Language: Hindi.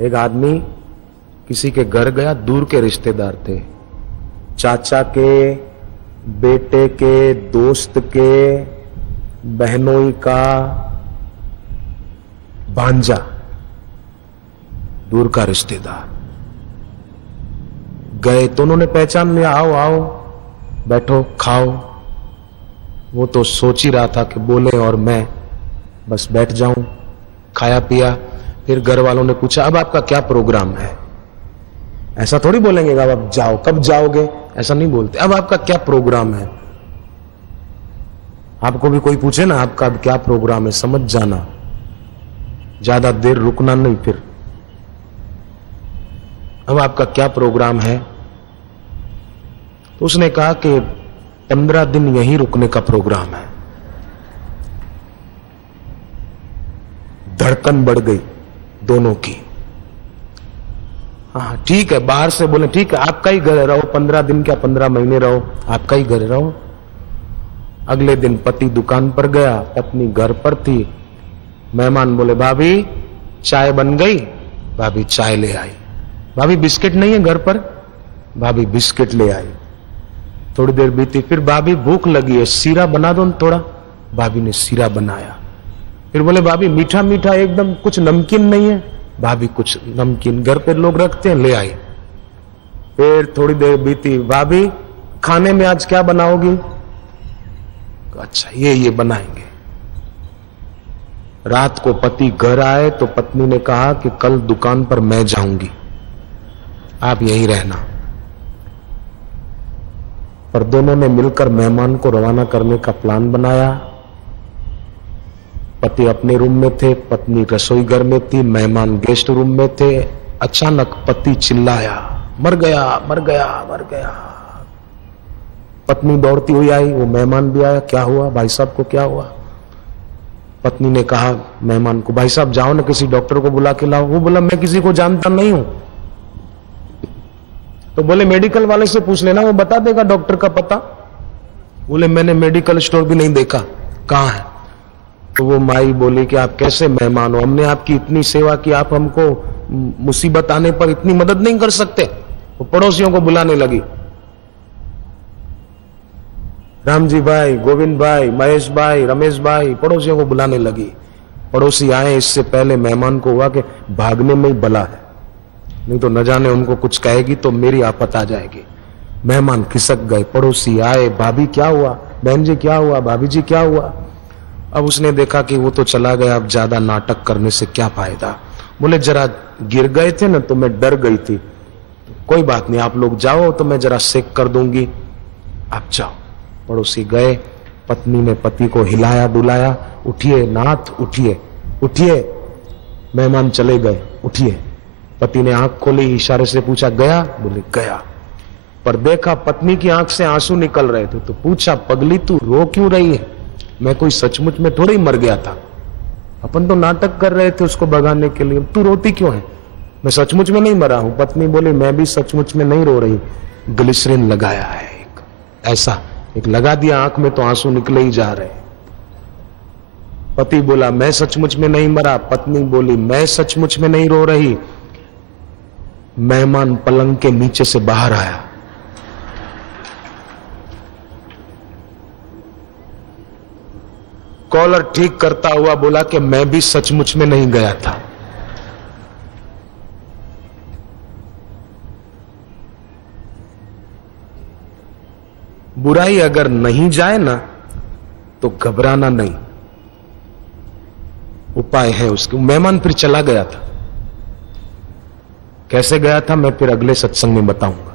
एक आदमी किसी के घर गया, दूर के रिश्तेदार थे, चाचा के बेटे के दोस्त के बहनोई का भांजा, दूर का रिश्तेदार। गए तो उन्होंने पहचान लिया, आओ आओ बैठो खाओ। वो तो सोच ही रहा था कि बोले और मैं बस बैठ जाऊं। खाया पिया, फिर घर वालों ने पूछा अब आपका क्या प्रोग्राम है। ऐसा थोड़ी बोलेंगे अब आप जाओ, कब जाओगे, ऐसा नहीं बोलते। अब आपका क्या प्रोग्राम है। आपको भी कोई पूछे ना आपका अब क्या प्रोग्राम है, समझ जाना, ज्यादा देर रुकना नहीं। फिर अब आपका क्या प्रोग्राम है, तो उसने कहा कि 15 दिन यहीं रुकने का प्रोग्राम है। धड़कन बढ़ गई दोनों की। हाँ ठीक है, बाहर से बोले ठीक है आपका ही घर रहो, 15 दिन क्या 15 महीने रहो, आपका ही घर रहो। अगले दिन पति दुकान पर गया, पत्नी घर पर थी। मेहमान बोले भाभी चाय बन गई, भाभी चाय ले आई। भाभी बिस्किट नहीं है घर पर, भाभी बिस्किट ले आई। थोड़ी देर बीती, फिर भाभी भूख लगी है, सीरा बना दो थोड़ा, भाभी ने सीरा बनाया। फिर बोले भाभी मीठा मीठा एकदम, कुछ नमकीन नहीं है, भाभी कुछ नमकीन घर पे लोग रखते हैं ले आई। फिर थोड़ी देर बीती, भाभी खाने में आज क्या बनाओगी। अच्छा ये बनाएंगे। रात को पति घर आए तो पत्नी ने कहा कि कल दुकान पर मैं जाऊंगी, आप यहीं रहना। पर दोनों ने मिलकर मेहमान को रवाना करने का प्लान बनाया। पति अपने रूम में थे, पत्नी रसोई घर में थी, मेहमान गेस्ट रूम में थे। अचानक पति चिल्लाया मर गया मर गया मर गया। पत्नी दौड़ती हुई आई, वो मेहमान भी आया, क्या हुआ भाई साहब को क्या हुआ। पत्नी ने कहा मेहमान को भाई साहब जाओ ना किसी डॉक्टर को बुला के लाओ। वो बोला मैं किसी को जानता नहीं हूं। तो बोले मेडिकल वाले से पूछ लेना, वो बता देगा डॉक्टर का पता। बोले मैंने मेडिकल स्टोर भी नहीं देखा, कहां है। तो वो माई बोली कि आप कैसे मेहमान हो, हमने आपकी इतनी सेवा की, आप हमको मुसीबत आने पर इतनी मदद नहीं कर सकते। वो पड़ोसियों को बुलाने लगी, रामजी भाई, गोविंद भाई, महेश भाई, रमेश भाई, पड़ोसियों को बुलाने लगी। पड़ोसी आए, इससे पहले मेहमान को हुआ कि भागने में ही भला है, नहीं तो न जाने उनको कुछ कहेगी तो मेरी आफत आ जाएगी। मेहमान खिसक गए, पड़ोसी आए, भाभी क्या हुआ, बहन जी क्या हुआ, भाभी जी क्या हुआ। अब उसने देखा कि वो तो चला गया, अब ज्यादा नाटक करने से क्या फायदा। बोले जरा गिर गए थे ना तो मैं डर गई थी, कोई बात नहीं आप लोग जाओ तो मैं जरा सेक कर दूंगी, आप जाओ। पड़ोसी गए, पत्नी ने पति को हिलाया डुलाया, उठिए नाथ उठिए उठिए। मेहमान चले गए, उठिए। पति ने आंख खोली, इशारे से पूछा गया, बोले गया। पर देखा पत्नी की आंख से आंसू निकल रहे थे, तो पूछा पगली तू रो क्यों रही है, मैं कोई सचमुच में थोड़ी मर गया था, अपन तो नाटक कर रहे थे उसको भगाने के लिए, तू रोती क्यों है, मैं सचमुच में नहीं मरा हूं। पत्नी बोली मैं भी सचमुच में नहीं रो रही, ग्लिसरीन लगाया है एक, ऐसा एक लगा दिया आंख में तो आंसू निकले ही जा रहे। पति बोला मैं सचमुच में नहीं मरा, पत्नी बोली मैं सचमुच में नहीं रो रही। मेहमान पलंग के नीचे से बाहर आया, कॉलर ठीक करता हुआ बोला कि मैं भी सचमुच में नहीं गया था। बुराई अगर नहीं जाए ना तो घबराना नहीं, उपाय है उसके। मेहमान फिर चला गया था, कैसे गया था मैं फिर अगले सत्संग में बताऊंगा।